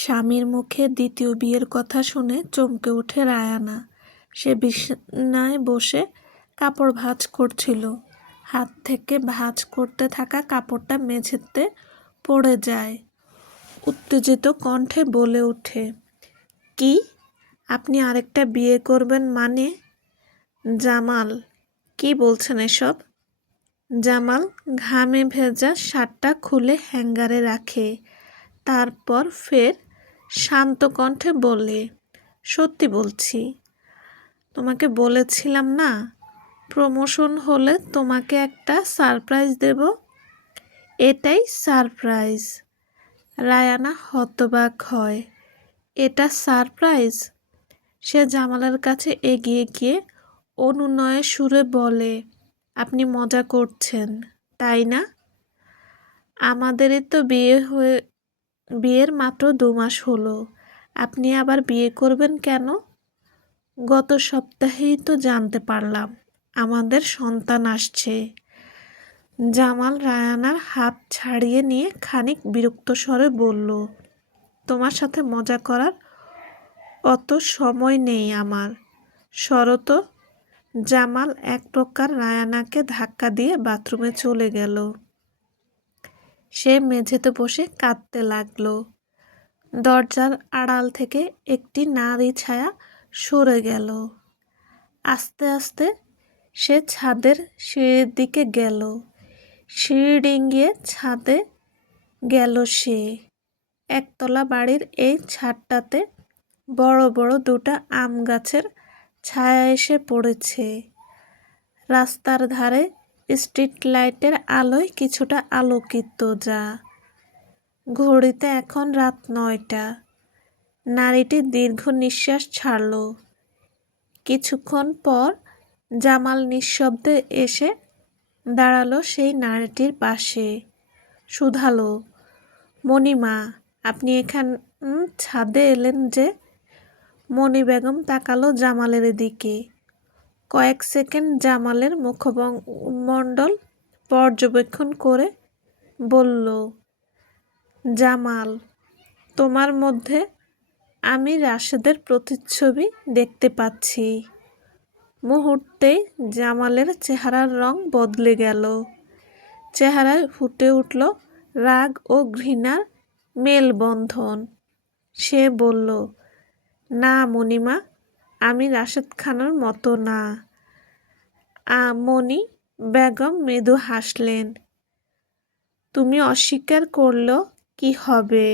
স্বামীর মুখে দ্বিতীয় বিয়ের কথা শুনে চমকে ওঠে রায়ানা। সে বিছানায় বসে কাপড় ভাঁজ করছিল। হাত থেকে ভাঁজ করতে থাকা কাপড়টা মেঝেতে পড়ে যায়। উত্তেজিত কণ্ঠে বলে ওঠে, কি? আপনি আরেকটা বিয়ে করবেন মানে? জামাল, কি বলছেন এসব? জামাল ঘামে ভেজা শার্টটা খুলে হ্যাঙ্গারে রাখে। তারপর ফের শান্ত কণ্ঠে বলে, সত্যি বলছি। তোমাকে বলেছিলাম না, প্রমোশন হলে তোমাকে একটা সারপ্রাইজ দেব। এটাই সারপ্রাইজ। রায়ানা হতবাক হয়। এটা সারপ্রাইজ? সে জামালের কাছে এগিয়ে গিয়ে অনুনয়ের সুরে বলে, আপনি মজা করছেন, তাই না? আমাদেরই তো বিয়ের মাত্র 2 মাস হলো। আপনি আবার বিয়ে করবেন কেন? গত সপ্তাহেই তো জানতে পারলাম আমাদের সন্তান আসছে। জামাল রায়ানার হাত ছাড়িয়ে নিয়ে খানিক বিরক্ত স্বরে বলল, তোমার সাথে মজা করার অত সময় নেই আমার। সরো তো। জামাল এক প্রকার রায়ানাকে ধাক্কা দিয়ে বাথরুমে চলে গেল। সে মেঝেতে বসে কাঁদতে লাগল। দরজার আড়াল থেকে একটি নারী ছায়া সরে গেল। আস্তে আস্তে সে ছাদের সিঁড়ির দিকে গেল। সিঁড়ি ডিঙিয়ে ছাদে গেল সে। একতলা বাড়ির এই ছাদটাতে বড় বড় 2টা আম গাছের ছায়া এসে পড়েছে। রাস্তার ধারে স্ট্রিট লাইটের আলোয় কিছুটা আলোকিত যা। ঘড়িতে এখন রাত 9টা। নারীটি দীর্ঘ নিঃশ্বাস ছাড়ল। কিছুক্ষণ পর জামাল নিঃশব্দে এসে দাঁড়ালো সেই নারীটির পাশে। শুধালো, মণিমা, আপনি ছাদে এলেন যে? মণি বেগম তাকালো জামালের দিকে। কয়েক সেকেন্ড জামালের মুখমণ্ডল পর্যবেক্ষণ করে বলল, জামাল, তোমার মধ্যে আমি রাশেদের প্রতিচ্ছবি দেখতে পাচ্ছি। মুহূর্তেই জামালের চেহারার রং বদলে গেল। চেহারায় ফুটে উঠল রাগ ও ঘৃণার মেলবন্ধন। সে বলল, না মণিমা, আমি রাশেদ খানের মতো না। মণি বেগম মৃদু হাসলেন। তুমি অস্বীকার করলে কি হবে?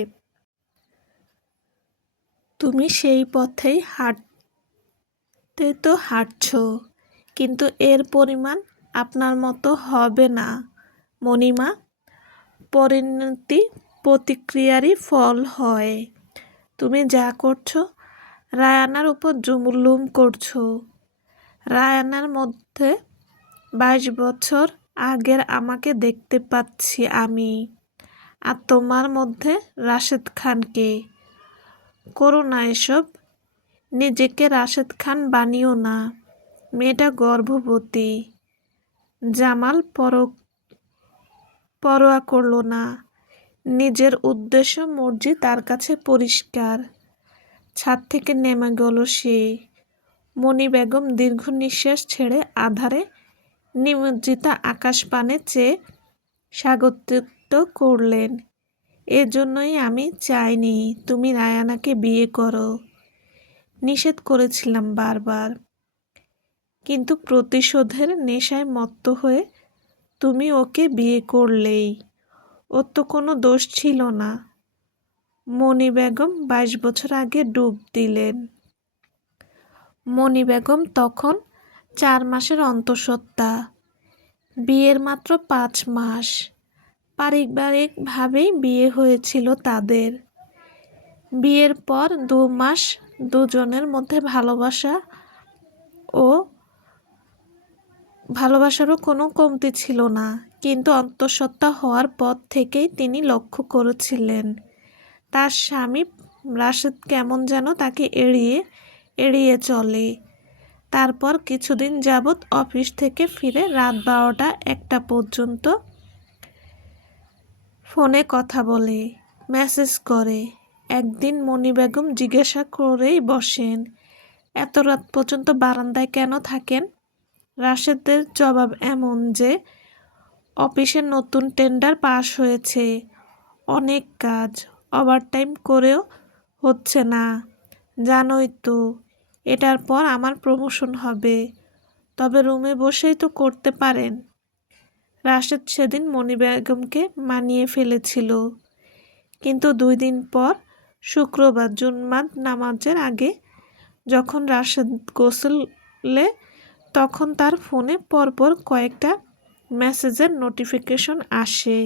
তুমি সেই পথেই হাঁটতে তো হাঁটছ, কিন্তু এর পরিমাণ আপনার মতো হবে না মণিমা। পরিণতি প্রতিক্রিয়ারই ফল হয়। তুমি যা করছো রায়ানার উপর জুলুম করছো। রায়ানার মধ্যে 22 বছর আগের আমাকে দেখতে পাচ্ছি আমি, আর তোমার মধ্যে রাশেদ খানকে। করো না এসব। নিজেকে রাশেদ খান বানিও না। মেয়েটা গর্ভবতী। জামাল পরোয়া করল না। নিজের উদ্দেশ্য মর্জি তার কাছে পরিষ্কার। ছাদ থেকে নেমে গেল সে। মণি বেগম দীর্ঘ নিঃশ্বাস ছেড়ে আধারে নিমজ্জিত আকাশপানে চেয়ে স্বাগতিক করলেন। এজন্যই আমি চাইনি তুমি রায়ানাকে বিয়ে করো। নিষেধ করেছিলাম বারবার, কিন্তু প্রতিশোধের নেশায় মত্ত হয়ে তুমি ওকে বিয়ে করলেই। ওর তো কোনো দোষ ছিল না। মণি বেগম 22 বছর আগে ডুব দিলেন। মণি বেগম তখন 4 মাসের অন্তঃসত্ত্বা। বিয়ের মাত্র 5 মাস। পারিবারিকভাবেই বিয়ে হয়েছিল তাদের। বিয়ের পর 2 মাস দুজনের মধ্যে ভালোবাসারও কোনো কমতি ছিল না, কিন্তু অন্তঃসত্ত্বা হওয়ার পর থেকেই তিনি লক্ষ্য করেছিলেন তার স্বামী রাশেদ কেমন যেন তাকে এড়িয়ে চলে। তারপর কিছুদিন যাবৎ অফিস থেকে ফিরে রাত 12টা-1টা পর্যন্ত ফোনে কথা বলে, মেসেজ করে, একদিন মণি বেগম জিজ্ঞাসা করেই বসেন, এত রাত পর্যন্ত বারান্দায় কেন থাকেন? রাশেদের জবাব এমন যে অফিসে নতুন টেন্ডার পাস হয়েছে, অনেক কাজ, ওভারটাইম করেও হচ্ছে না। জানোই তো, এটার পর আমার প্রমোশন হবে, তবে রুমে বসেই তো করতে পারেন। রাশেদ সেদিন মণি বেগমকে মানিয়ে ফেলেছিল, কিন্তু 2 দিন পর শুক্রবার জুম্মার নামাজের আগে যখন রাশেদ গোসলে, তখন তার ফোনে পরপর কয়েকটা মেসেজের নোটিফিকেশন আসে।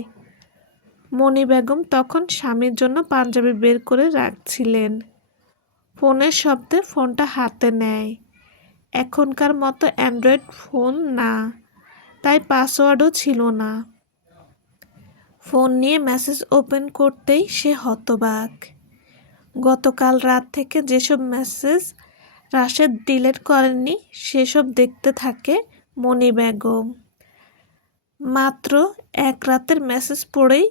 মণি বেগম তখন স্বামীর জন্য পাঞ্জাবি বের করে রাখছিলেন। ফোনের শব্দে ফোনটা হাতে নেয়। এখনকার মতো অ্যান্ড্রয়েড ফোন না, তাই পাসওয়ার্ডও ছিল না। ফোন নিয়ে মেসেজ ওপেন করতেই সে হতবাক। গতকাল রাত থেকে যেসব মেসেজ রাশেদ ডিলিট করেননি সেসব দেখতে থাকে মণি বেগম। মাত্র এক রাতের মেসেজ পড়েই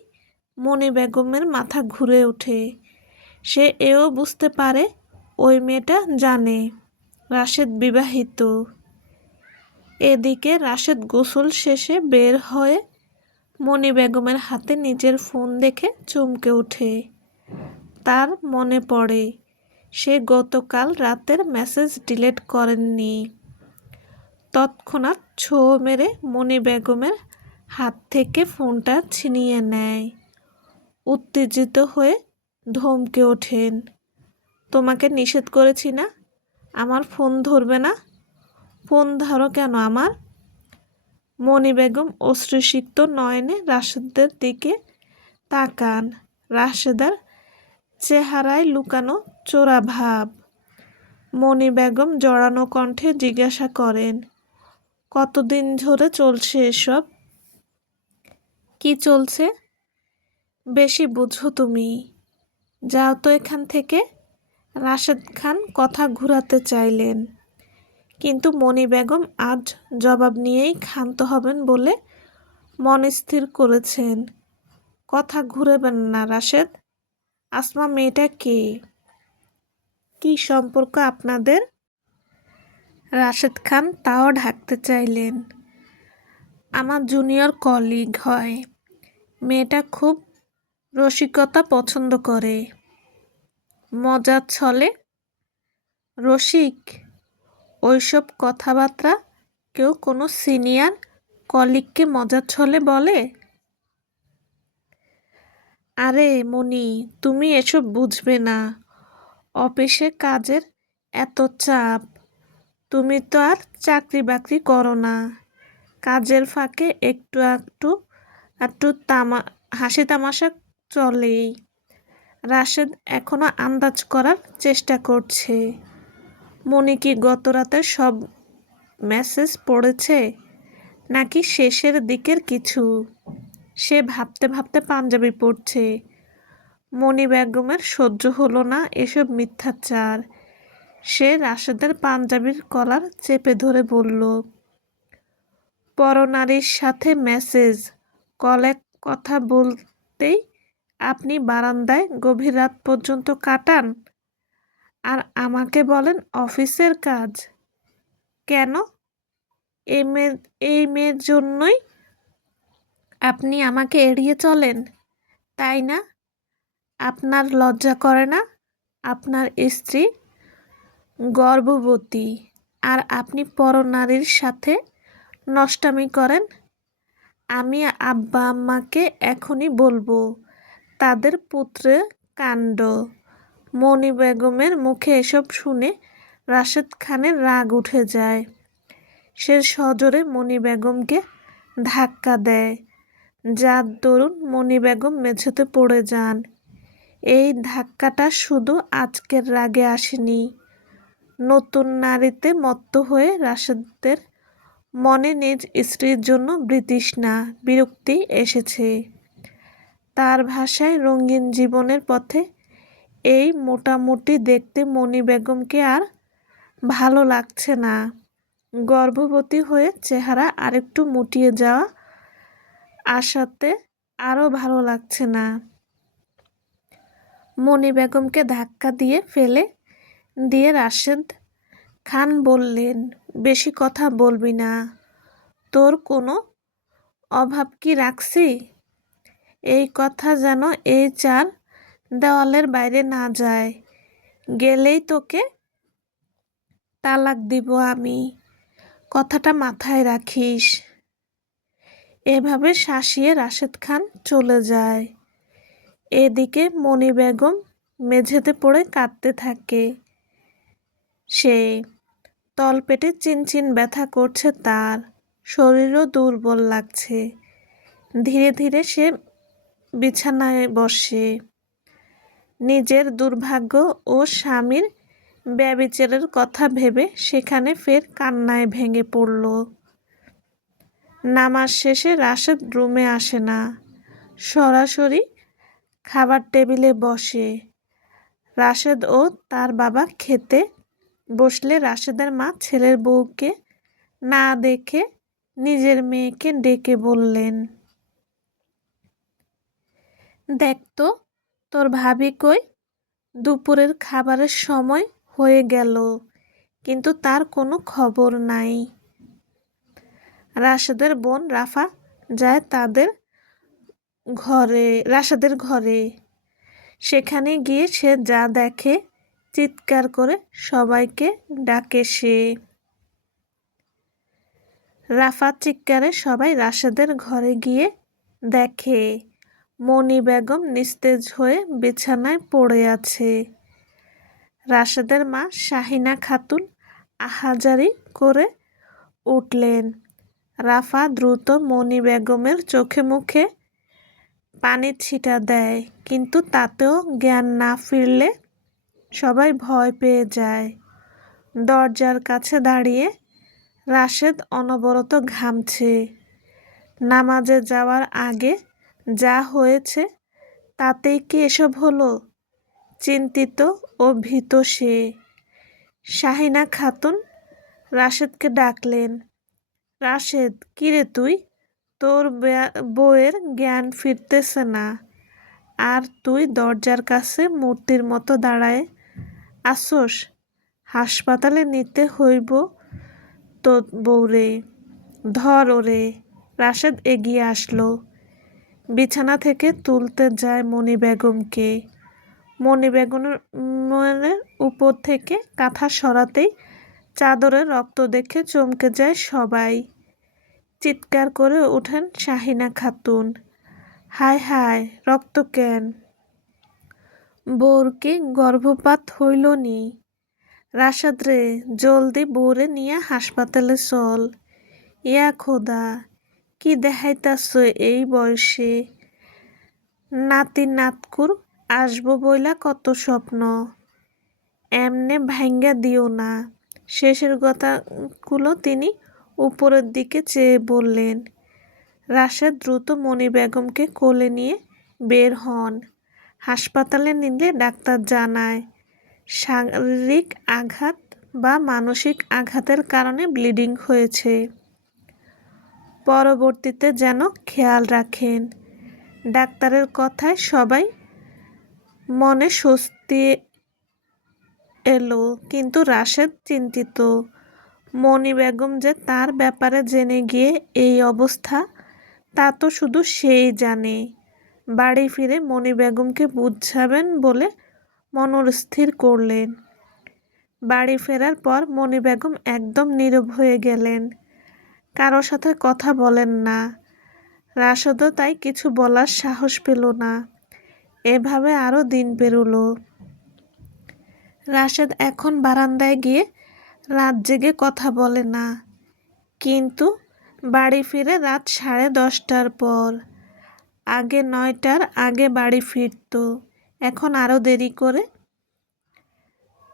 মণি বেগমের মাথা ঘুরে ওঠে। সে এও বুঝতে পারে ওই মেয়েটা জানে রাশেদ বিবাহিত। এদিকে রাশেদ গোসল শেষে বের হয়ে মণি বেগমের হাতে নিজের ফোন দেখে চমকে ওঠে। তার মনে পড়ে সে গতকাল রাতের মেসেজ ডিলিট করেননি। তৎক্ষণাৎ ছোঁ মেরে মণি বেগমের হাত থেকে ফোনটা ছিনিয়ে নেয়। উত্তেজিত হয়ে ধমকে ওঠেন, তোমাকে নিষেধ করেছি না আমার ফোন ধরবে না? ফোন ধরো কেন আমার? মণি বেগম অশ্রুসিক্ত নয়নে রাশেদের দিকে তাকান। রাশেদার চেহারায় লুকানো চোরা ভাব। মণি বেগম জড়ানো কণ্ঠে জিজ্ঞাসা করেন, কতদিন ধরে চলছে এসব? কি চলছে? বেশি বুঝো তুমি, যাও তো এখান থেকে। রাশেদ খান কথা ঘুরাতে চাইলেন, কিন্তু মণি বেগম আজ জবাব নিয়েই ক্ষান্ত হবেন বলে মন স্থির করেছেন। কথা ঘুরাবেন না রাশেদ। আসমা মেয়েটা কে? কি সম্পর্ক আপনাদের? রাশেদ খান তাও ঢাকতে চাইলেন। আমার জুনিয়র কলিগ হয়। মেয়েটা খুব রসিকতা পছন্দ করে। মজার ছলে? রসিক? ওইসব কথাবার্তা কেউ কোনো সিনিয়র কলিগকে মজার ছলে বলে? আরে মণি, তুমি এসব বুঝবে না। অফিসে কাজের এত চাপ, তুমি তো আর চাকরি বাকরি করো না। কাজের ফাঁকে একটু একটু একটু হাসি তামাশা চলেই। রাশেদ এখনো আন্দাজ করার চেষ্টা করছে মণি কি গত রাতের সব মেসেজ পড়েছে, নাকি শেষের দিকের কিছু। সে ভাবতে ভাবতে পাঞ্জাবি পড়ছে। মণি বেগমের সহ্য হলো না এসব মিথ্যাচার। সে রাশেদের পাঞ্জাবির কলার চেপে ধরে বলল, পরনারীর সাথে মেসেজ কলে কথা বলতেই আপনি বারান্দায় গভীর রাত পর্যন্ত কাটান, আর আমাকে বলেন অফিসের কাজ? কেন? এই মেয়ের জন্যই আপনি আমাকে এড়িয়ে চলেন, তাই না? আপনার লজ্জা করে না? আপনার স্ত্রী গর্ভবতী, আর আপনি পরনারীর সাথে নষ্টামি করেন। আমি আব্বা আম্মাকে এখনই বলবো তাদের পুত্রের কাণ্ড। মণি বেগমের মুখে এসব শুনে রাশেদ খানের রাগ উঠে যায়। সে সজোরে মণি বেগমকে ধাক্কা দেয়, যার দরুন মণি বেগম মেঝেতে পড়ে যান। এই ধাক্কাটা শুধু আজকের রাগে আসেনি, নতুন নারীতে মত্ত হয়ে রাশেদের মনে নিজ স্ত্রীর জন্য বিতৃষ্ণা, বিরক্তি এসেছে। তার ভাষায় রঙিন জীবনের পথে এই মোটামুটি দেখতে মণি বেগমকে আর ভালো লাগছে না। গর্ভবতী হয়ে চেহারা আরেকটু মুটিয়ে যাওয়া আশাতে আরও ভালো লাগছে না। মণি বেগমকে ধাক্কা দিয়ে ফেলে দিয়ে রাশেদ খান বললেন, বেশি কথা বলবি না। তোর কোনো অভাব কি রাখছি? এই কথা যেন এই চার দেওয়ালের বাইরে না যায়। গেলেই তোকে তালাক দিব আমি। কথাটা মাথায় রাখিস। এভাবে শাসিয়ে রাশেদ খান চলে যায়। এদিকে মণি বেগম মেঝেতে পড়ে কাঁদতে থাকে। সে তলপেটে চিনচিন ব্যথা করছে, তার শরীরও দুর্বল লাগছে। ধীরে ধীরে সে বিছানায় বসে। নিজের দুর্ভাগ্য ও স্বামীর ব্যভিচারের কথা ভেবে সেখানে ফের কান্নায় ভেঙে পড়ল। নামাজ শেষে রাশেদ রুমে আসে না, সরাসরি খাবার টেবিলে বসে। রাশেদ ও তার বাবা খেতে বসলে রাশেদের মা ছেলের বউকে না দেখে নিজের মেয়েকে ডেকে বললেন, দেখ তো তোর ভাবি কই? দুপুরের খাবারের সময় হয়ে গেল, কিন্তু তার কোনো খবর নাই। রাশেদের বোন রাফা যায় রাশেদের ঘরে। সেখানে গিয়ে সে যা দেখে চিৎকার করে সবাইকে ডাকে সে। রাফার চিৎকারে সবাই রাশেদের ঘরে গিয়ে দেখে মণি বেগম নিস্তেজ হয়ে বিছানায় পড়ে আছে। রাশেদের মা শাহিনা খাতুন আহাজারি করে উঠলেন। রাফা দ্রুত মণি বেগমের চোখে মুখে পানির ছিটা দেয়, কিন্তু তাতেও জ্ঞান না ফিরলে সবাই ভয় পেয়ে যায়। দরজার কাছে দাঁড়িয়ে রাশেদ অনবরত ঘামছে। নামাজে যাওয়ার আগে যা হয়েছে তাতেই কি এসব হলো? চিন্তিত ও ভীত সে। শাহিনা খাতুন রাশেদকে ডাকলেন, রাশেদ, কিরে তুই? তোর বউয়ের জ্ঞান ফিরতেছে না, আর তুই দরজার কাছে মূর্তির মতো দাঁড়ায় আসোস। হাসপাতালে নিতে হইব তো বউরে, ধর ওরে। রাশেদ এগিয়ে আসলো, বিছানা থেকে তুলতে যায় মণি বেগমকে। মণি বেগমের উপর থেকে কাঁথা সরাতেই চাদরে রক্ত দেখে চমকে যায় সবাই। চিৎকার করে ওঠেন শাহিনা খাতুন, হায় হায়, রক্ত কেন? বউর কি গর্ভপাত হইল নি? রাশেদ রে, জলদি বউরে নিয়া হাসপাতালে চল। ইয়া খোদা, কি দেখাইতাছ এই বয়সে? নাতি নাতকুর আসবো বইলা কত স্বপ্ন, এমনে ভাঙ্গা দিও না। শেষের কথাগুলো তিনি উপরের দিকে চেয়ে বললেন। রাশেদ দ্রুত মণি বেগমকে কোলে নিয়ে বের হন। হাসপাতালে নিলে ডাক্তার জানায় শারীরিক আঘাত বা মানসিক আঘাতের কারণে ব্লিডিং হয়েছে। পরবর্তীতে যেন খেয়াল রাখেন। ডাক্তারের কথায় সবাই মনে স্বস্তি এলো, কিন্তু রাশেদ চিন্তিত। মণি বেগম যে তার ব্যাপারে জেনে গিয়ে এই অবস্থা, তা তো শুধু সেই জানে। বাড়ি ফিরে মণি বেগমকে বুঝাবেন বলে মনস্থির করলেন। বাড়ি ফেরার পর মণি বেগম একদম নীরব হয়ে গেলেন, কারো সাথে কথা বলেন না। রাশেদও তাই কিছু বলার সাহস পেল না। এভাবে আরও দিন পেরোল। রাশেদ এখন বারান্দায় গিয়ে রাত জেগে কথা বলে না, কিন্তু বাড়ি ফিরে রাত 10:30টার পর। আগে 9টার আগে বাড়ি ফিরত, এখন আরও দেরি করে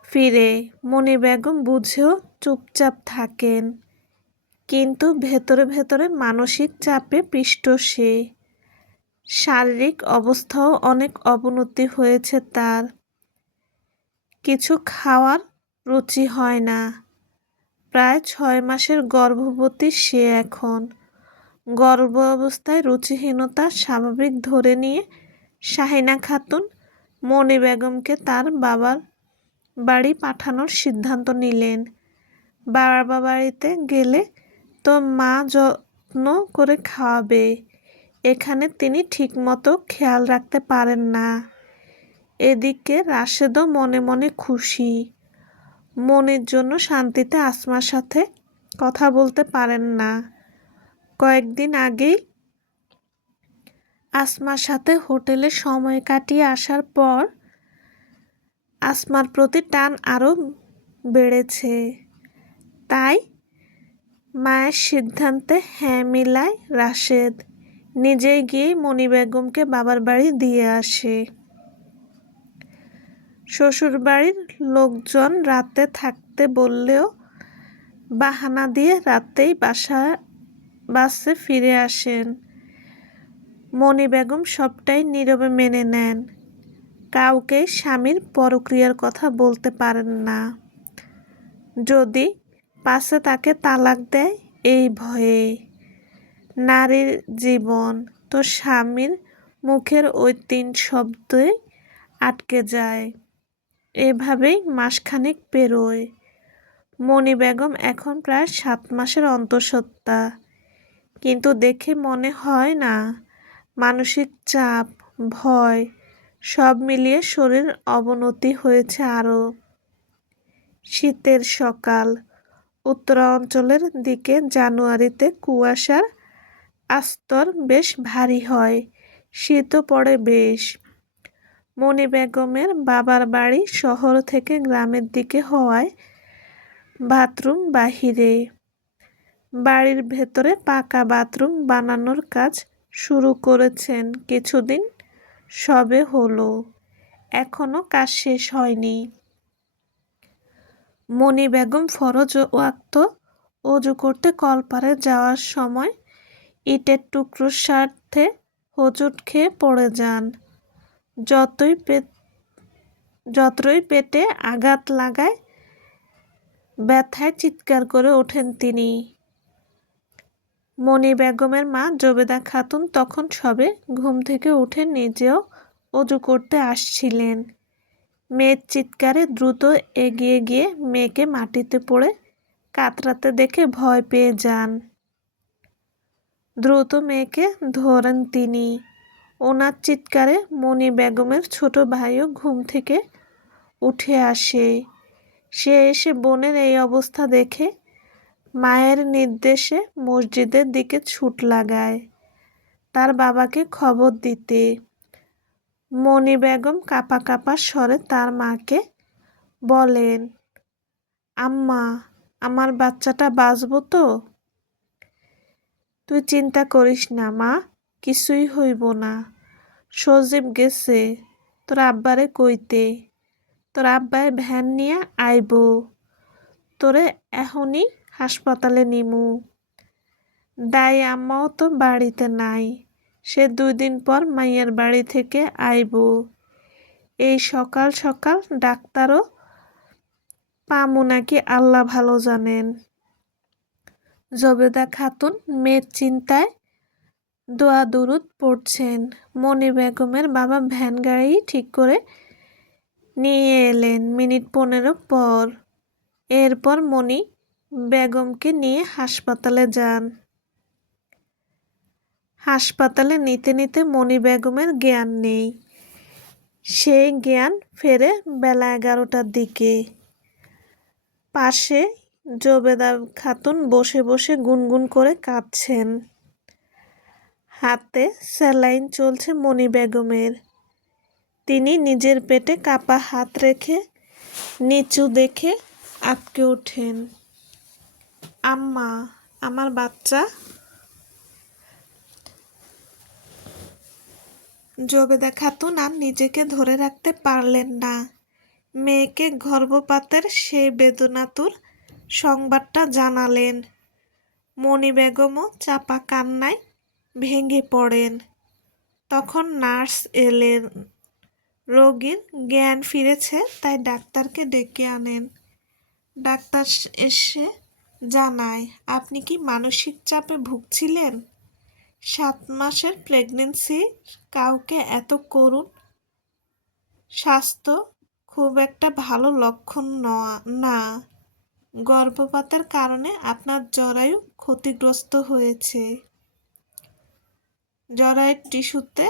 ফিরে। মণি বেগম বুঝেও চুপচাপ থাকেন, কিন্তু ভেতরে ভেতরে মানসিক চাপে পিষ্ট সে। শারীরিক অবস্থাও অনেক অবনতি হয়েছে তার। কিছু খাওয়ার রুচি হয় না। প্রায় 6 মাসের গর্ভবতী সে এখন। গর্ভ অবস্থায় রুচিহীনতা স্বাভাবিক ধরে নিয়ে শাহিনা খাতুন মণি বেগমকে তার বাবার বাড়ি পাঠানোর সিদ্ধান্ত নিলেন। বাবা বাড়িতে গেলে তো মা যত্ন করে খাওয়াবে, এখানে তিনি ঠিকমতো খেয়াল রাখতে পারেন না। এদিকে রাশেদও মনে মনে খুশি, মনির জন্য শান্তিতে আসমার সাথে কথা বলতে পারেন না। কয়েকদিন আগেই আসমার সাথে হোটেলে সময় কাটিয়ে আসার পর আসমার প্রতি টান আরও বেড়েছে। তাই মায়ের সিদ্ধান্তে হ্যাঁ মিলায় রাশেদ, নিজেই গিয়ে মণি বেগমকে বাবার বাড়ি দিয়ে আসে। শ্বশুরবাড়ির লোকজন রাতে থাকতে বললেও বাহানা দিয়ে রাতেই বাসে ফিরে আসেন। মণি বেগম সবটাই নীরবে মেনে নেন, কাউকে স্বামীর পরক্রিয়ার কথা বলতে পারেন না। যদি পাছে তাকে তালাক দেয় এই ভয়ে। নারীর জীবন তো স্বামীর মুখের ওই 3 শব্দই আটকে যায়। এভাবেই মাসখানেক পেরোয়। মণি বেগম এখন প্রায় 7 মাসের অন্তঃসত্ত্বা, কিন্তু দেখে মনে হয় না। মানসিক চাপ, ভয় সব মিলিয়ে শরীর অবনতি হয়েছে আরও। শীতের সকাল, উত্তরাঞ্চলের দিকে জানুয়ারিতে কুয়াশার আস্তর বেশ ভারী হয়, শীতও পড়ে বেশ। মণি বেগমের বাবার বাড়ি শহর থেকে গ্রামের দিকে হওয়ায় বাথরুম বাহিরে। বাড়ির ভেতরে পাকা বাথরুম বানানোর কাজ শুরু করেছেন কিছুদিন সবে হলো, এখনো কাজ শেষ হয়নি। মণি বেগম ফরজ ওয়াক্ত অজু করতে কলপারে যাওয়ার সময় ইটের টুকরোর সাথে হোঁচট খেয়ে পড়ে যান। যতই পেটে আঘাত লাগায় ব্যথায় চিৎকার করে ওঠেন তিনি। মণি বেগমের মা জবেদা খাতুন তখন সবে ঘুম থেকে উঠে নিজেও অজু করতে আসছিলেন। মেয়ের চিৎকারে দ্রুত এগিয়ে গিয়ে মেয়েকে মাটিতে পড়ে কাতরাতে দেখে ভয় পেয়ে যান। দ্রুত মেয়েকে ধরেন তিনি। ওনার চিৎকারে মণি বেগমের ছোট ভাইও ঘুম থেকে উঠে আসে। সে এসে বোনের এই অবস্থা দেখে মায়ের নির্দেশে মসজিদের দিকে ছুট লাগায় তার বাবাকে খবর দিতে। মণি বেগম কাঁপা কাঁপা স্বরে তার মাকে বলেন, আম্মা, আমার বাচ্চাটা বাঁচব তো? তুই চিন্তা করিস না মা, কিছুই হইব না। সজীব গেছে তোর আব্বারে কইতে, তোর আব্বায় ভ্যান নিয়ে আইব, তোরে এখনই হাসপাতালে নিমু। দাই আম্মাও তো বাড়িতে নাই, সে 2 দিন পর মাইয়ার বাড়ি থেকে আইব। এই সকাল সকাল ডাক্তারও পামু নাকি আল্লাহ ভালো জানেন। জবেদা খাতুন মেয়ের চিন্তায় দোয়া দুরুদ পড়ছেন। মণি বেগমের বাবা ভ্যান গাড়ি ঠিক করে নিয়ে এলেন মিনিট 15 পর। এরপর মণি বেগমকে নিয়ে হাসপাতালে যান। হাসপাতালে নিতে নিতে মণি বেগমের জ্ঞান নেই। সেই জ্ঞান ফেরে বেলা 11টার দিকে। পাশে জবেদা খাতুন বসে বসে গুনগুন করে কাঁদছেন। হাতে স্যালাইন চলছে মণি বেগমের। তিনি নিজের পেটে কাপা হাত রেখে নিচু দেখে আঁতকে ওঠেন। আম্মা, আমার বাচ্চা? জবেদা খাতুন আর নিজেকে ধরে রাখতে পারলেন না। মেয়েকে গর্ভপাতের সেই বেদনাতুর সংবাদটা জানালেন। মণি বেগমও চাপা কান্নায় ভেঙে পড়েন। তখন নার্স এলেন। রোগীর জ্ঞান ফিরেছে তাই ডাক্তারকে ডেকে আনেন। ডাক্তার এসে জানায়, আপনি কি মানসিক চাপে ভুগছিলেন? 7 মাসের প্রেগন্যান্সি কাউকে এত করুণ স্বাস্থ্য খুব একটা ভালো লক্ষণ না। গর্ভপাতের কারণে আপনার জরায়ু ক্ষতিগ্রস্ত হয়েছে, জরায়ুর টিস্যুতে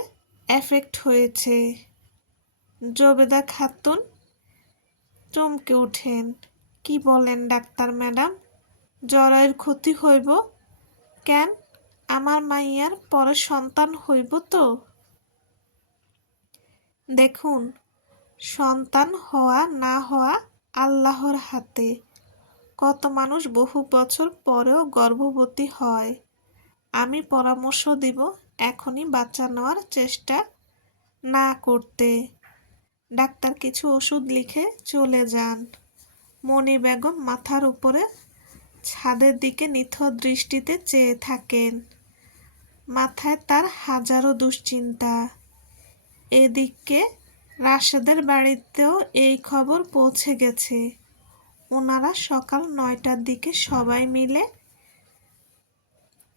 এফেক্ট হয়েছে। জবেদা খাতুন চমকে উঠেন। কি বলেন ডাক্তার ম্যাডাম, জরায়ুর ক্ষতি হইব কেন? আমার মাইয়ার পরে সন্তান হইব তো? দেখুন, সন্তান হওয়া না হওয়া আল্লাহর হাতে। কত মানুষ বহু বছর পরেও গর্ভবতী হয়। আমি পরামর্শ দিব এখনই বাচ্চা নেওয়ার চেষ্টা না করতে। ডাক্তার কিছু ওষুধ লিখে চলে যান। মণি বেগম মাথার উপরে ছাদের দিকে নিথর দৃষ্টিতে চেয়ে থাকেন। মাথায় তার হাজারো দুশ্চিন্তা। এদিকে রাশেদের বাড়িতেও এই খবর পৌঁছে গেছে। ওনারা সকাল 9টার দিকে সবাই মিলে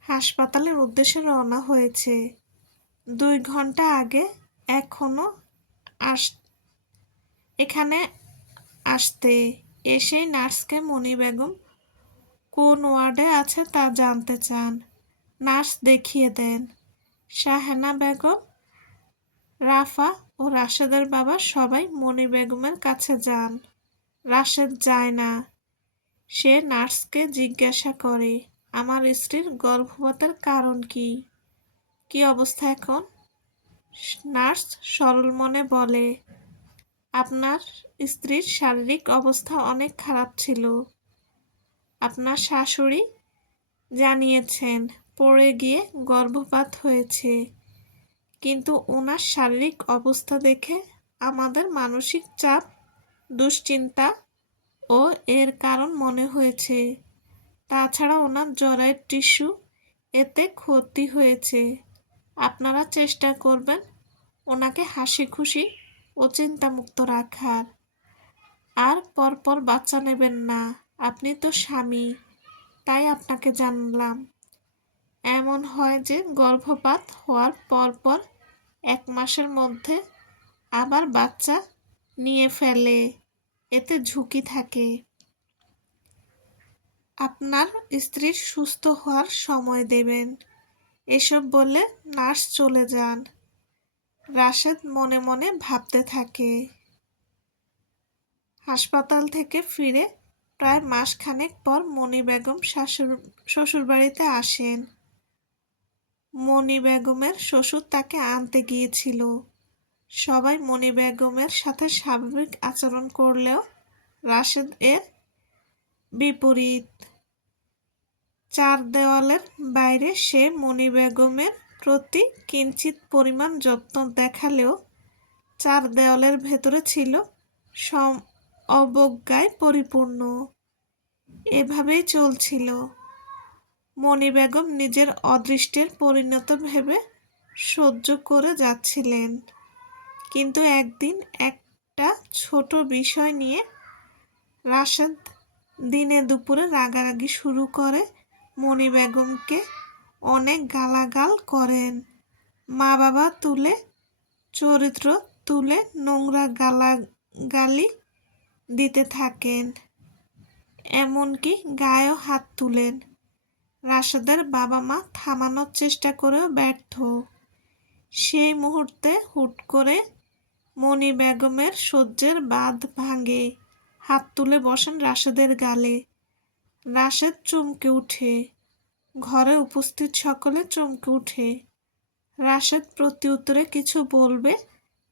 হাসপাতালের উদ্দেশ্যে রওনা হয়েছে। 2 ঘন্টা আগে এখনো এখানে আসতে এসেই নার্সকে মণি বেগম কোন ওয়ার্ডে আছে তা জানতে চান। নার্স দেখিয়ে দেন। শাহেনা বেগম, রাফা ও রাশেদের বাবা সবাই মণি বেগমের কাছে যান। রাশেদ যায় না। সে নার্সকে জিজ্ঞাসা করে, আমার স্ত্রীর গর্ভপাতের কারণ কি? কি অবস্থা এখন? নার্স সরল মনে বলে, আপনার স্ত্রীর শারীরিক অবস্থা অনেক খারাপ ছিল। আপনার শাশুড়ি জানিয়েছেন পড়ে গিয়ে গর্ভপাত হয়েছে। কিন্তু ওনার শারীরিক অবস্থা দেখে আমাদের মানসিক চাপ, দুশ্চিন্তা ও এর কারণ মনে হয়েছে। তাছাড়া ওনার জরায়ুর টিস্যু এতে ক্ষতি হয়েছে। আপনারা চেষ্টা করবেন ওনাকে হাসি খুশি ও চিন্তামুক্ত রাখার। আর পরপর বাচ্চা নেবেন না। আপনি তো স্বামী, তাই আপনাকে জানলাম। এমন হয় যে গর্ভপাত হওয়ার পরপর 1 মাসের মধ্যে আবার বাচ্চা নিয়ে ফেলে, এতে ঝুঁকি থাকে। আপনার স্ত্রীর সুস্থ হওয়ার সময় দেবেন। এসব বলে নার্স চলে যান। রাশেদ মনে মনে ভাবতে থাকে। হাসপাতাল থেকে ফিরে প্রায় মাসখানেক পর মণি বেগম শ্বশুরবাড়িতে আসেন। মণি বেগমের শ্বশুর তাকে আনতে গিয়েছিল। সবাই মণি বেগমের সাথে স্বাভাবিক আচরণ করলেও রাশেদ এর বিপরীত। 4 দেওয়ালের বাইরে সে মণি বেগমের প্রতি কিঞ্চিৎ পরিমাণ যত্ন দেখালেও 4 দেওয়ালের ভেতরে ছিল অবজ্ঞায় পরিপূর্ণ। এভাবেই চলছিল। মণি বেগম নিজের অদৃষ্টের পরিণত ভেবে সহ্য করে যাচ্ছিলেন। কিন্তু একদিন একটা ছোট বিষয় নিয়ে রাশেদ দিনে দুপুরে রাগারাগি শুরু করে মণি বেগমকে অনেক গালাগাল করেন। মা বাবা তুলে, চরিত্র তুলে নোংরা গালাগালি দিতে থাকেন। এমনকি গায়েও হাত তুলেন। রাশেদের বাবা মা থামানোর চেষ্টা করেও ব্যর্থ। সেই মুহূর্তে হুট করে মণি বেগমের সহ্যের বাঁধ ভাঙে। হাত তুলে বসেন রাশেদের গালে। রাশেদ চমকে উঠে। ঘরে উপস্থিত সকলে চমকে উঠে। রাশেদ প্রত্যুত্তরে কিছু বলবে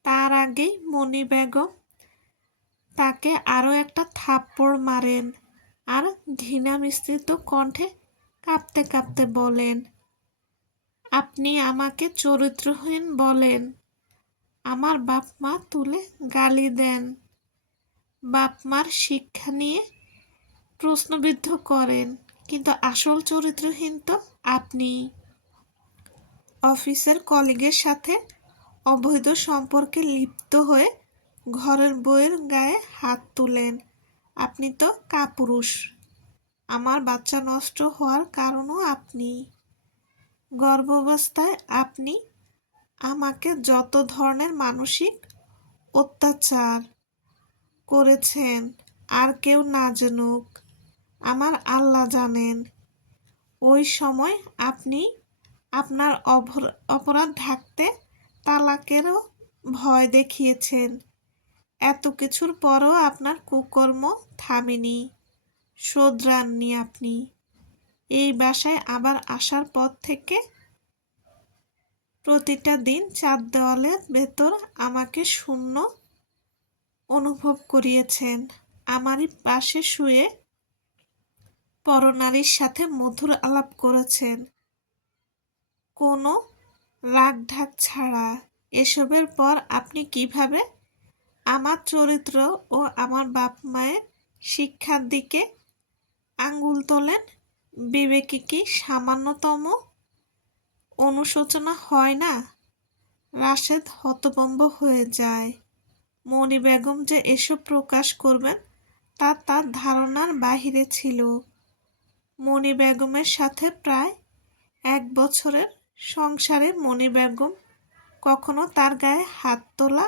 তার আগেই মণি বেগম তাকে আরো একটা থাপ্পড় মারেন আর ঘৃণা মিশ্রিত কণ্ঠে কাঁপতে কাঁপতে বলেন, আপনি আমাকে চরিত্রহীন বলেন, আমার বাপ মা তুলে গালি দেন, বাপ মার শিক্ষা নিয়ে প্রশ্নবিদ্ধ করেন, কিন্তু আসল চরিত্রহীন তো আপনি। অফিসের কলিগের সাথে অবৈধ সম্পর্কে লিপ্ত হয়ে ঘরের বউয়ের গায়ে হাত তুলেন। আপনি তো কাপুরুষ। আমার বাচ্চা নষ্ট হওয়ার কারণও আপনি। গর্ভাবস্থায় আপনি আমাকে যত ধরনের মানসিক ও অত্যাচার করেছেন আর কেউ না জানুক, আমার আল্লাহ জানেন। ওই সময় আপনি আপনার অপরাধ ঢাকতে তালাকেরও ভয় দেখিয়েছেন। এত কিছুর পরও আপনার কুকর্ম থামেনি, শোধরাননি আপনি। এই বাসায় আবার আসার পর থেকে প্রতিটা দিন 4 দেওয়ালের ভেতর আমাকে শূন্য অনুভব করিয়েছেন। আমারই পাশে শুয়ে পরনারীর সাথে মধুর আলাপ করেছেন, কোনো রাগ ঢাক ছাড়া। এসবের পর আপনি কিভাবে আমার চরিত্র ও আমার বাপ মায়ের শিক্ষার দিকে আঙ্গুল তোলেন? বিবেকে কি সামান্যতম অনুশোচনা হয় না? রাশেদ হতভম্ব হয়ে যায়। মণি বেগম যে এসব প্রকাশ করবেন তা তার ধারণার বাহিরে ছিল। মণি বেগমের সাথে প্রায় 1 বছরের সংসারে মণি বেগম কখনো তার গায়ে হাত তোলা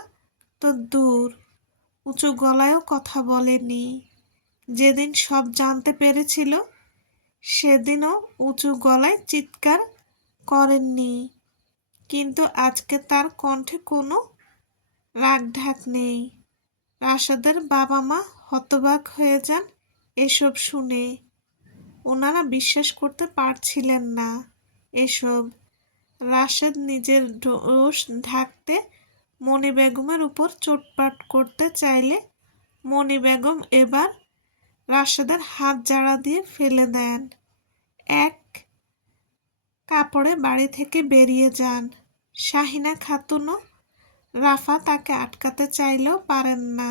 তো দূর, উঁচু গলায়ও কথা বলেনি। যেদিন সব জানতে পেরেছিল সেদিনও উঁচু গলায় চিৎকার করেননি। কিন্তু আজকে তার কণ্ঠে কোনো রাগঢাক নেই। রাশেদের বাবা মা হতবাক হয়ে যান এসব শুনে। ওনারা বিশ্বাস করতে পারছিলেন না এসব। রাশেদ নিজের দোষ ঢাকতে মণি বেগমের উপর চোটপাট করতে চাইলে মণি বেগম এবার রাশেদের হাত জাড়া দিয়ে ফেলে দেন। এক কাপড়ে বাড়ি থেকে বেরিয়ে যান। শাহিনা খাতুনও রাফা তাকে আটকাতে চাইলেও পারেন না।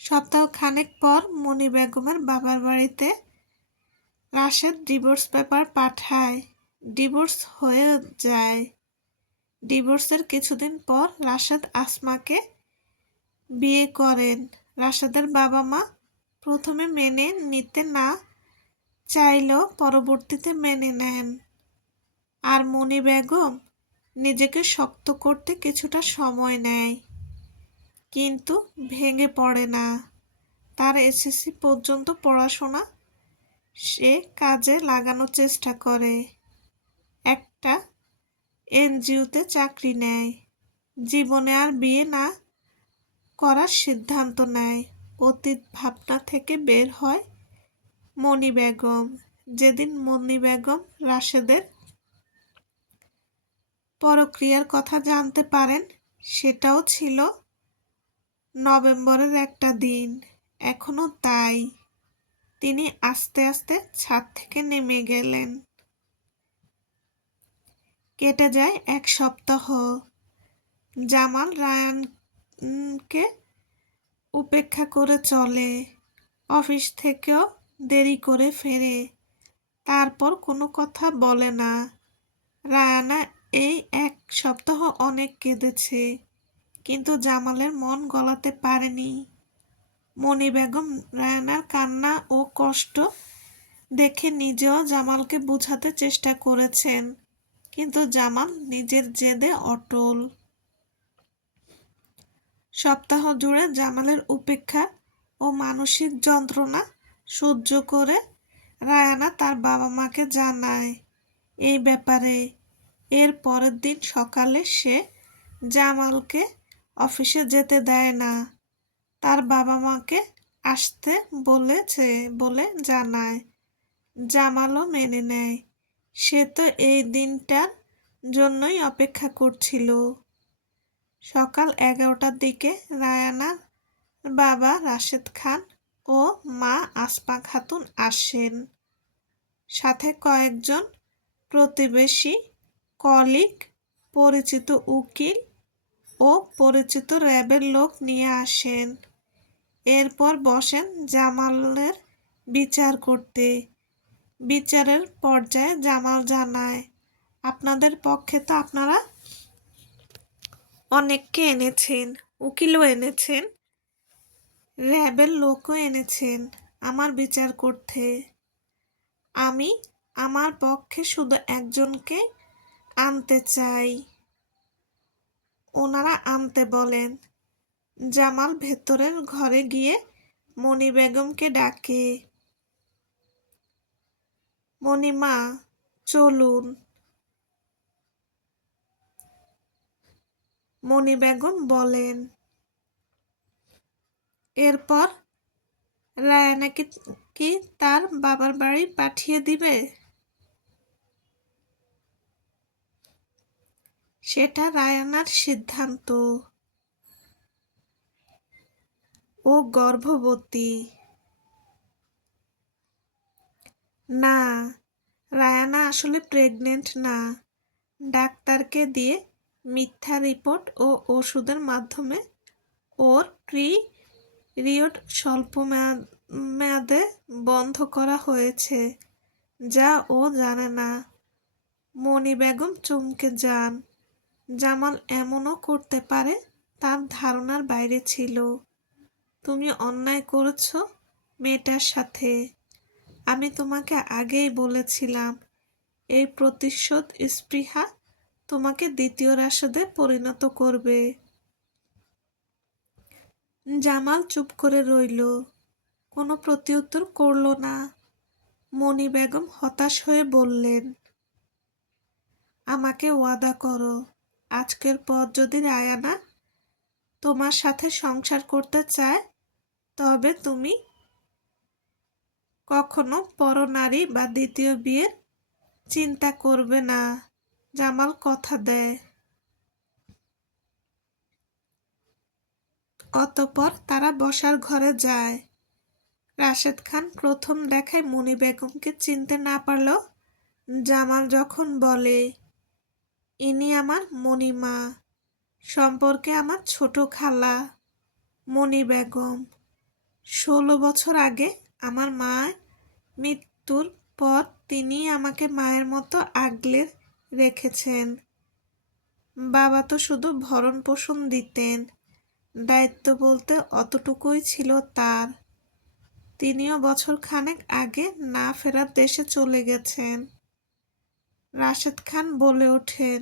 সপ্তাহখানেক পর মণি বেগমের বাবার বাড়িতে রাশেদ ডিভোর্স পেপার পাঠায়। ডিভোর্স হয়ে যায়। ডিভোর্সের কিছুদিন পর রাশেদ আসমাকে বিয়ে করেন। রাশেদের বাবা মা প্রথমে মেনে নিতে না চাইলেও পরবর্তীতে মেনে নেন। আর মণি বেগম নিজেকে শক্ত করতে কিছুটা সময় নেয়, কিন্তু ভেঙে পড়ে না। তার এসএসসি পর্যন্ত পড়াশোনা সে কাজে লাগানোর চেষ্টা করে। একটা এনজিওতে চাকরি নেয়। জীবনে আর বিয়ে না করার সিদ্ধান্ত নেয়। অতীত ভাবনা থেকে বের হয় মণি বেগম। যেদিন মণি বেগম রাশেদের পরক্রিয়ার কথা জানতে পারেন সেটাও ছিল নভেম্বরের একটা দিন। এখনো তাই। তিনি আস্তে আস্তে ছাদ থেকে নেমে গেলেন। কেটে যায় 1 সপ্তাহ। জামাল রায়ানকে উপেক্ষা করে চলে। অফিস থেকেও দেরি করে ফেরে। তারপর কোনো কথা বলে না। রায়ানা এই 1 সপ্তাহ অনেক কেঁদেছে, কিন্তু জামালের মন গলাতে পারেনি। মণি বেগম রায়ানার কান্না ও কষ্ট দেখে নিজেও জামালকে বোঝাতে চেষ্টা করেছেন, কিন্তু জামাল নিজের জেদে অটল। সপ্তাহ জুড়ে জামালের উপেক্ষা ও মানসিক যন্ত্রণা সহ্য করে রায়ানা তার বাবা মাকে জানায় এই ব্যাপারে। এর পরের দিন সকালে সে জামালকে অফিসে যেতে দেয় না। তার বাবা মাকে আসতে বলেছে বলে জানায়। জামালও মেনে নেয়। সে তো এই দিনটার জন্যই অপেক্ষা করছিল। সকাল 11টার দিকে রায়ানার বাবা রাশেদ খান ও মা আসমা খাতুন আসেন। সাথে কয়েকজন প্রতিবেশী, কলিগ, পরিচিত উকিল ও পরিচিত র্যাবের লোক নিয়ে আসেন। এরপর বসেন জামালের বিচার করতে। বিচারের পর্যায়ে জামাল জানায়, আপনাদের পক্ষে তো আপনারা অনেককে এনেছেন, উকিলও এনেছেন, র্যাবের লোকও এনেছেন আমার বিচার করতে। আমি আমার পক্ষে শুধু একজনকে আনতে চাই। ওনারা আনতে বলেন। জামাল ভেতরের ঘরে গিয়ে মণি বেগমকে ডাকে, মণিমা চলুন। মণি বেগম বলেন। এরপর রায়ানাকে কি তার বাবার বাড়ি পাঠিয়ে দিবে? সেটা রায়ানার সিদ্ধান্ত। ও গর্ভবতী। না, রায়ানা আসলে প্রেগনেন্ট না। ডাক্তারকে দিয়ে মিথ্যা রিপোর্ট ও ওষুধের মাধ্যমে ওর পিরিয়ড স্বল্প মেয়াদে বন্ধ করা হয়েছে, যা ও জানে না। মণি বেগম চমকে যান। জামাল এমনও করতে পারে তার ধারণার বাইরে ছিল। তুমি অন্যায় করেছ মেয়েটার সাথে। আমি তোমাকে আগেই বলেছিলাম এই প্রতিশোধ স্পৃহা তোমাকে দ্বিতীয় রাশেদে পরিণত করবে। জামাল চুপ করে রইল, কোনো প্রত্যুত্তর করল না। মণি বেগম হতাশ হয়ে বললেন, আমাকে ওয়াদা করো, আজকের পর যদি রায়ানা তোমার সাথে সংসার করতে চায় তবে তুমি কখনো পরনারী বা দ্বিতীয় বিয়ের চিন্তা করবে না। জামাল কথা দেয়। অতঃপর তারা বসার ঘরে যায়। রাশেদ খান প্রথম দেখায় মণি বেগমকে চিনতে না পারলেও জামাল যখন বলে, ইনি আমার মণিমা, সম্পর্কে আমার ছোট খালা মণি বেগম। 16 বছর আগে আমার মায়ের মৃত্যুর পর তিনি আমাকে মায়ের মতো আগলে রেখেছেন। বাবা তো শুধু ভরণ পোষণ দিতেন, দায়িত্ব বলতে অতটুকুই ছিল তার। তিনিও বছর খানেক আগে না ফেরার দেশে চলে গেছেন। রাশেদ খান বলে ওঠেন,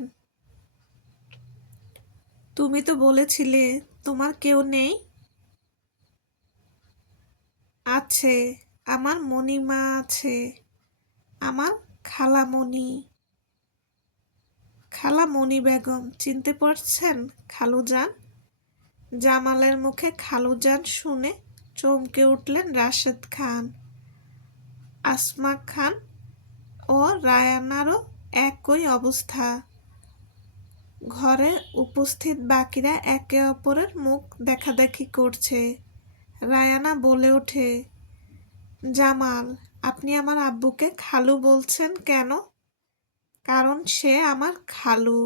তুমি তো বলেছিলে তোমার কেউ নেই। আছে, আমার মণিমা আছে, আমার খালামণি। খালা মণি বেগম চিনতে পারছেন খালুজান? জামালের মুখে খালুজান শুনে চমকে উঠলেন রাশেদ খান। আসমা খান ও রায়ানারও একই অবস্থা। ঘরে উপস্থিত বাকিরা একে অপরের মুখ দেখাদেখি করছে। রায়ানা বলে ওঠে, জামাল, আপনি আমার আব্বুকে খালু বলছেন কেন? কারণ সে আমার খালু।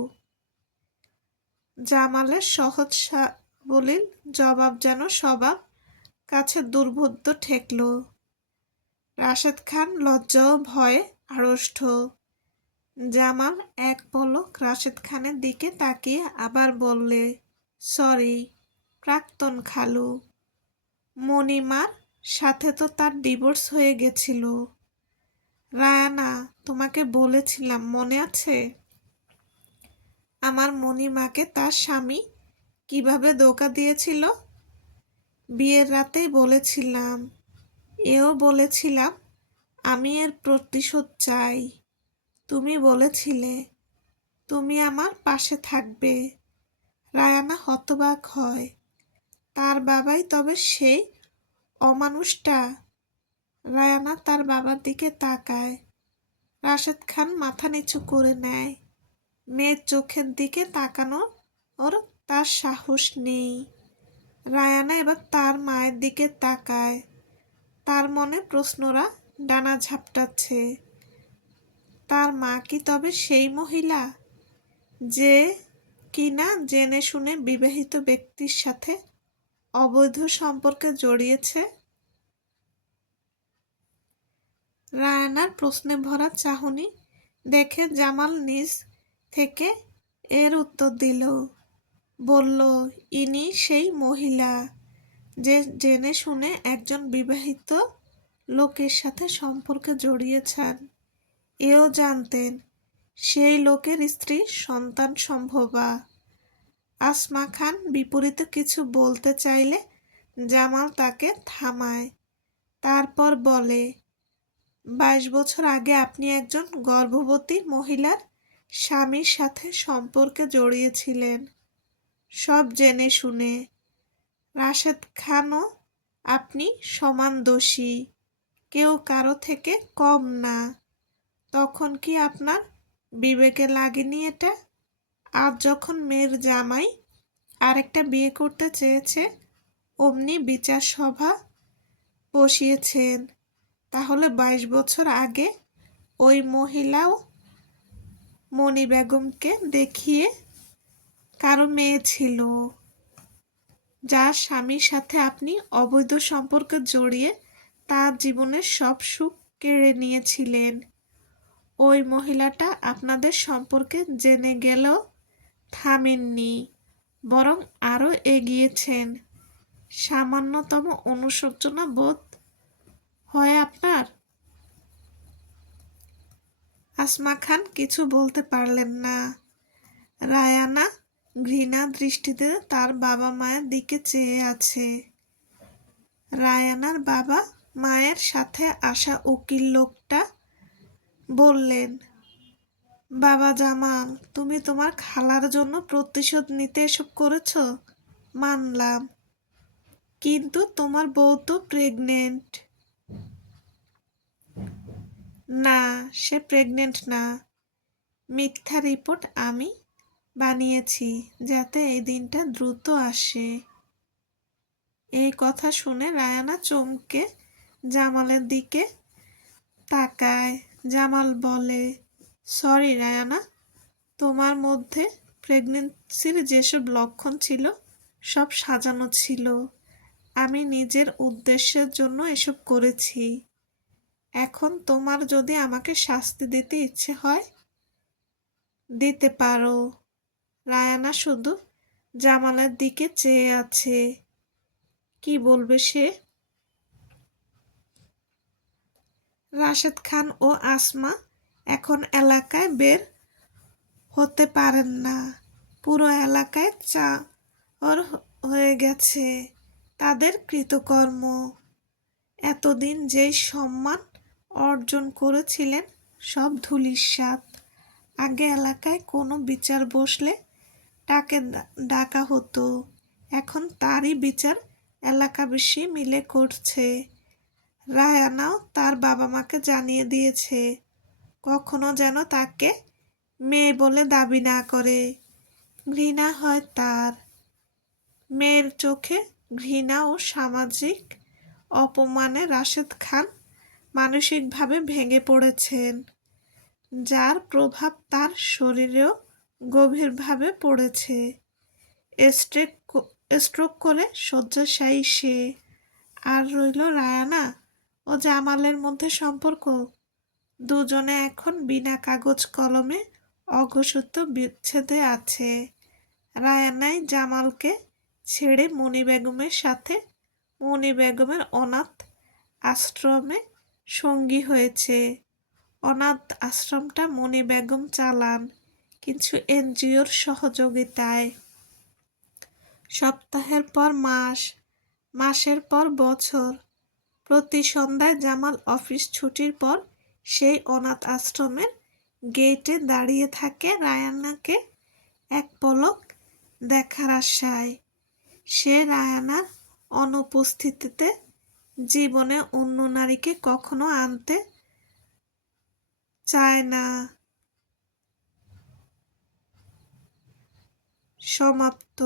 জামালের সহজ সাবলীল জবাব যেন সবার কাছে দুর্বোধ্য ঠেকল। রাশেদ খান লজ্জা ও ভয়ে আড়ষ্ট। জামাল এক পলক রাশেদ খানের দিকে তাকিয়ে আবার বললে, সরি প্রাক্তন খালু। মণিমার সাথে তো তার ডিভোর্স হয়ে গেছিল। রায়ানা, তোমাকে বলেছিলাম মনে আছে আমার মণিমাকে তার স্বামী কিভাবে ধোঁকা দিয়েছিল? বিয়ের রাতেই বলেছিলাম, এও বলেছিলাম আমি এর প্রতিশোধ চাই। তুমি বলেছিলে তুমি আমার পাশে থাকবে। রায়ানা হতবাক হয়। তার বাবাই তবে সেই অমানুষটা? রায়ানা তার বাবার দিকে তাকায়। রাশেদ খান মাথা নিচু করে নেয়। মেয়ের চোখের দিকে তাকানো ওর তার সাহস নেই। রায়ানা এবার তার মায়ের দিকে তাকায়। তার মনে প্রশ্নরা ডানা ঝাপটাচ্ছে। তার মা কি তবে সেই মহিলা যে কিনা জেনে শুনে বিবাহিত ব্যক্তির সাথে অবৈধ সম্পর্কে জড়িয়েছে? রায়ানার প্রশ্নে ভরা চাহনি দেখে জামাল নিজ থেকে এর উত্তর দিল, বলল, ইনি সেই মহিলা যে জেনে শুনে একজন বিবাহিত লোকের সাথে সম্পর্কে জড়িয়েছেন। এও জানতেন সেই লোকের স্ত্রী সন্তান সম্ভবা। আসমা খান বিপরীতে কিছু বলতে চাইলে জামাল তাকে থামায়। তারপর বলে, 22 বছর আগে আপনি একজন গর্ভবতী মহিলার স্বামীর সাথে সম্পর্কে জড়িয়েছিলেন, সব জেনে শুনে। রাশেদ খানও আপনি সমান দোষী, কেউ কারো থেকে কম না। তখন কি আপনার বিবেকে লাগেনি এটা? আজ যখন মেয়ের জামাই আরেকটা বিয়ে করতে চেয়েছে, অমনি বিচার সভা বসিয়েছেন। তাহলে 22 বছর আগে ওই মহিলাও মণি বেগমকে দেখিয়ে কারো মেয়ে ছিল, যার স্বামীর সাথে আপনি অবৈধ সম্পর্কে জড়িয়ে তার জীবনের সব সুখ কেড়ে নিয়েছিলেন। ওই মহিলাটা আপনাদের সম্পর্কে জেনে গেলেও থামেননি, বরং আরও এগিয়েছেন। সামান্যতম অনুশোচনা বোধ হয় আপনার? আসমা খান কিছু বলতে পারলেন না। রায়ানা ঘৃণা দৃষ্টিতে তার বাবা মায়ের দিকে চেয়ে আছে। রায়ানার বাবা মায়ের সাথে আসা উকিল লোকটা বললেন, বাবা জামাল, তুমি তোমার খালার জন্য প্রতিশোধ নিতে এসব করেছ, মানলাম, কিন্তু তোমার বউ তো প্রেগনেন্ট। না, সে প্রেগনেন্ট না। মিথ্যা রিপোর্ট আমি বানিয়েছি যাতে এই দিনটা দ্রুত আসে। এই কথা শুনে রায়ানা চমকে জামালের দিকে তাকায়। জামাল বলে, সরি রায়ানা, তোমার মধ্যে প্রেগনেন্সির যেসব লক্ষণ ছিল সব সাজানো ছিল। আমি নিজের উদ্দেশ্যের জন্য এসব করেছি। এখন তোমার যদি আমাকে শাস্তি দিতে ইচ্ছে হয় দিতে পারো। রায়ানা শুধু জামালের দিকে চেয়ে আছে, কি বলবে সে। রাশেদ খান ও আসমা এখন এলাকায় বের হতে পারেন না। পুরো এলাকায় চার হয়ে গেছে তাদের কৃতকর্ম। এতদিন যেই সম্মান অর্জন করেছিলেন সব ধূলিসাৎ। আগে এলাকায় কোনো বিচার বসলে তাকে ডাকা হতো, এখন তারই বিচার এলাকাবাসী মিলে করছে। রায়ানাও তার বাবা মাকে জানিয়ে দিয়েছে, কখনো যেন তাকে মেয়ে বলে দাবি না করে। ঘৃণা হয় তার। মেয়ের চোখে ঘৃণা ও সামাজিক অপমানে রাশেদ খান মানসিকভাবে ভেঙে পড়েছেন, যার প্রভাব তার শরীরেও গভীরভাবে পড়েছে। স্ট্রোক করে শয্যাশায়ী সে। আর রইল রায়ানা ও জামালের মধ্যে সম্পর্ক। দুজনে এখন বিনা কাগজ কলমে অঘোষিত বিচ্ছেদে আছে। রায়ানাই জামালকে ছেড়ে মণি বেগমের সাথে মণি বেগমের অনাথ আশ্রমে সঙ্গী হয়েছে। অনাথ আশ্রমটা মণি বেগম চালান কিছু এনজিওর সহযোগিতায়। সপ্তাহের পর মাস, মাসের পর বছর, প্রতি সন্ধ্যায় জামাল অফিস ছুটির পর সেই অনাথ আশ্রমের গেটে দাঁড়িয়ে থাকে রায়ানাকে এক পলক দেখার আশায়। সে রায়ানার অনুপস্থিতিতে জীবনে অন্য নারীকে কখনো আনতে চায় না। সমাপ্ত।